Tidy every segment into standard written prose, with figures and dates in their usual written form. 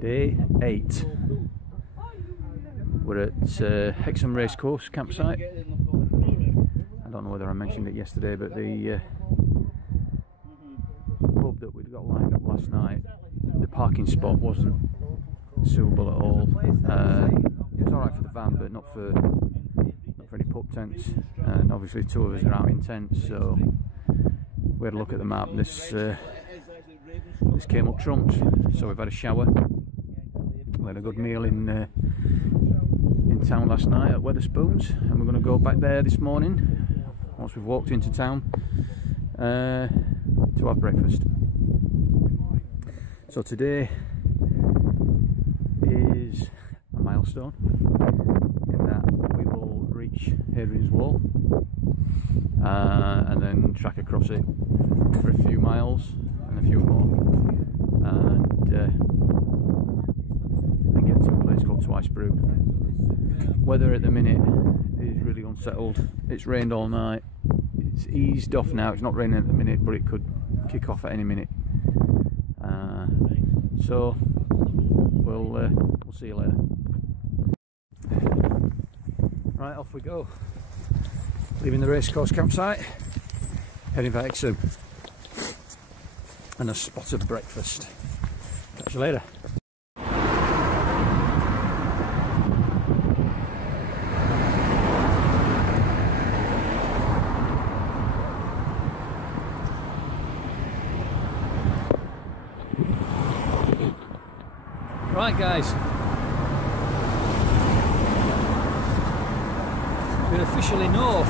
Day 8. We're at Hexham Racecourse campsite. I don't know whether I mentioned it yesterday, but the pub that we'd got lined up last night, the parking spot wasn't suitable at all. It was alright for the van, but not for any pub tents. And obviously 2 of us are out in tents, so we had a look at the map and this came up trumps. So we've had a shower. We had a good meal in town last night at Wetherspoons, and we're going to go back there this morning once we've walked into town to have breakfast. So today is a milestone in that we will reach Hadrian's Wall and then track across it for a few miles and a few more, and get to a place called Brewed. Weather at the minute is really unsettled. It's rained all night. It's eased off now. It's not raining at the minute, but it could kick off at any minute. So we'll see you later. Right, off we go. Leaving the racecourse campsite, heading for Hexham, and a spot of breakfast. Catch you later. Right guys, we're officially north,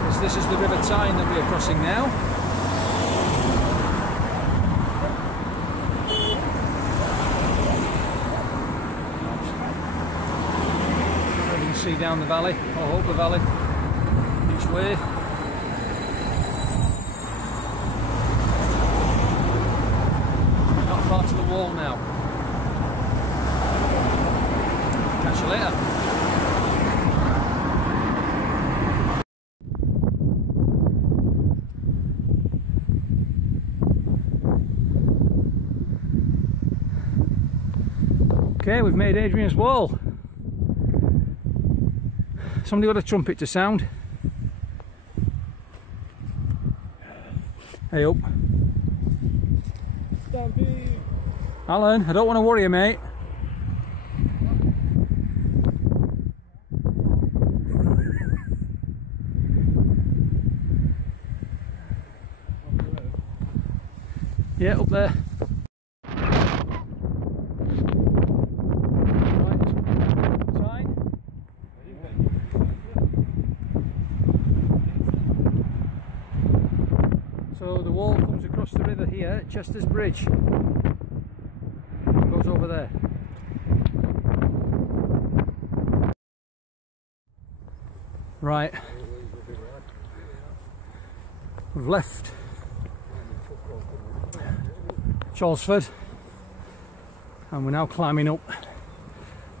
because this is the River Tyne that we are crossing now. You can see down the valley, or up the valley, each way. Not far to the wall now. Catch you later. Okay, we've made Hadrian's Wall. Somebody got a trumpet to sound. Hey up. Stampede. Alan, I don't want to worry you, mate. Yeah, up there. Right, so the wall comes across the river here at Chester's Bridge. Goes over there. Right. We've left Charlesford and we're now climbing up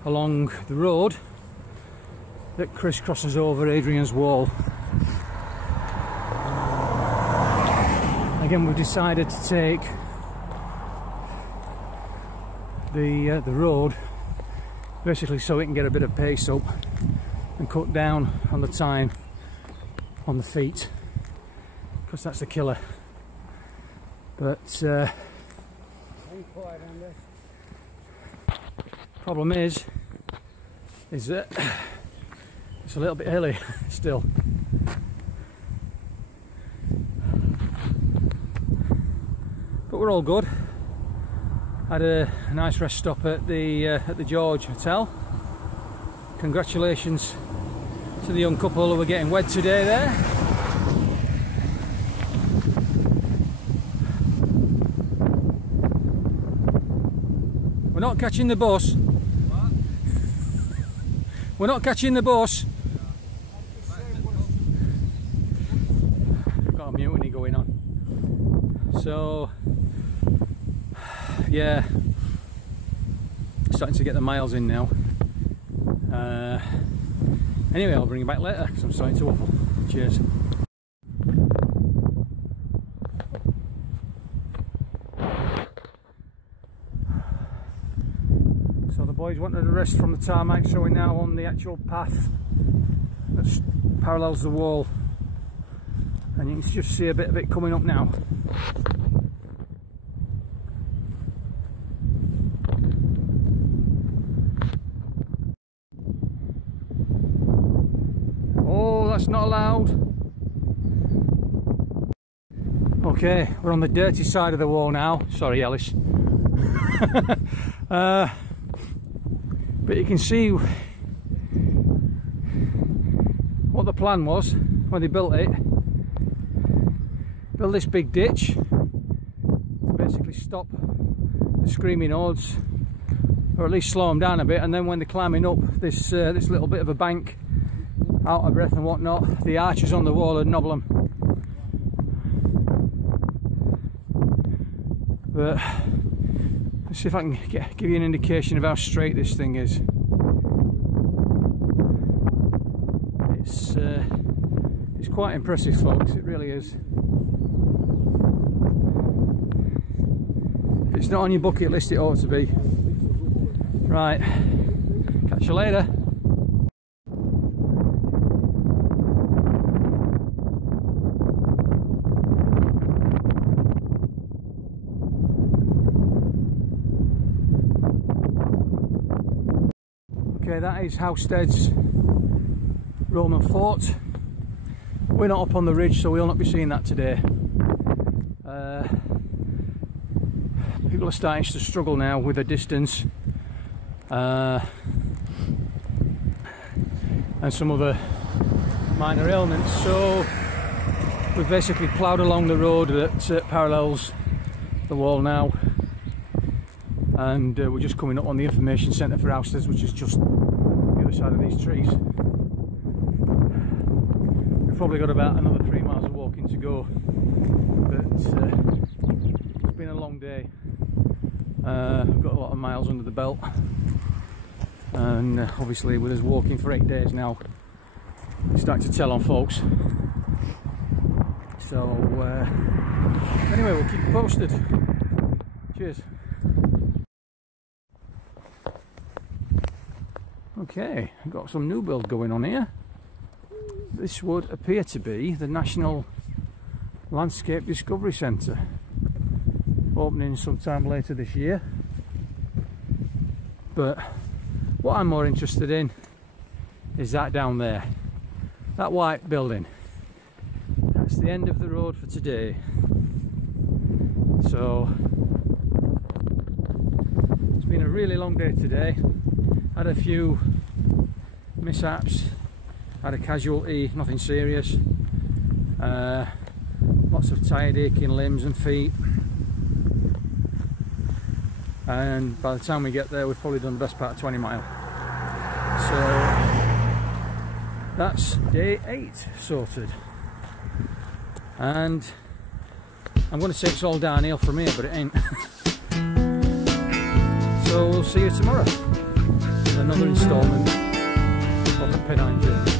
along the road that crisscrosses over Hadrian's Wall. Again, we've decided to take the road basically so we can get a bit of pace up and cut down on the time on the feet, because that's the killer. But problem is that it's a little bit hilly still. But we're all good. Had a nice rest stop at the George Hotel. Congratulations to the young couple who were getting wed today there. We're not catching the bus. What? We're not catching the bus. We've got a mutiny going on. So, yeah, starting to get the miles in now. Anyway, I'll bring you back later because I'm starting to waffle. Cheers. boys wanted a rest from the tarmac, so we're now on the actual path that parallels the wall, and you can just see a bit of it coming up now. Oh, that's not allowed. Okay, we're on the dirty side of the wall now. Sorry, Alice. But you can see what the plan was when they built it. Build this big ditch to basically stop the screaming hordes, or at least slow them down a bit, and then when they're climbing up this this little bit of a bank, out of breath and whatnot, the arches on the wall would nobble them. But let's see if I can give you an indication of how straight this thing is. It's quite impressive, folks, it really is. If it's not on your bucket list, it ought to be. Right, catch you later. Okay, that is Howstead's Roman fort. We're not up on the ridge, so we'll not be seeing that today. People are starting to struggle now with the distance and some other minor ailments, so we've basically ploughed along the road that parallels the wall now, and we're just coming up on the information centre for Howstead, which is just the other side of these trees. We've probably got about another 3 miles of walking to go, but it's been a long day. We've got a lot of miles under the belt, and obviously with us walking for 8 days now, it's starting to tell on folks. So anyway, we'll keep you posted. Cheers. Okay, I've got some new build going on here. This would appear to be the National Landscape Discovery Centre, opening sometime later this year. But what I'm more interested in is that down there, that white building. That's the end of the road for today. So it's been a really long day today. Had a few mishaps, had a casualty, nothing serious. Lots of tired, aching limbs and feet. And by the time we get there, we've probably done the best part of 20 miles. So that's day 8 sorted. And I'm going to say it's all downhill from here, but it ain't. So we'll see you tomorrow. Another instalment of the Pennine Journey.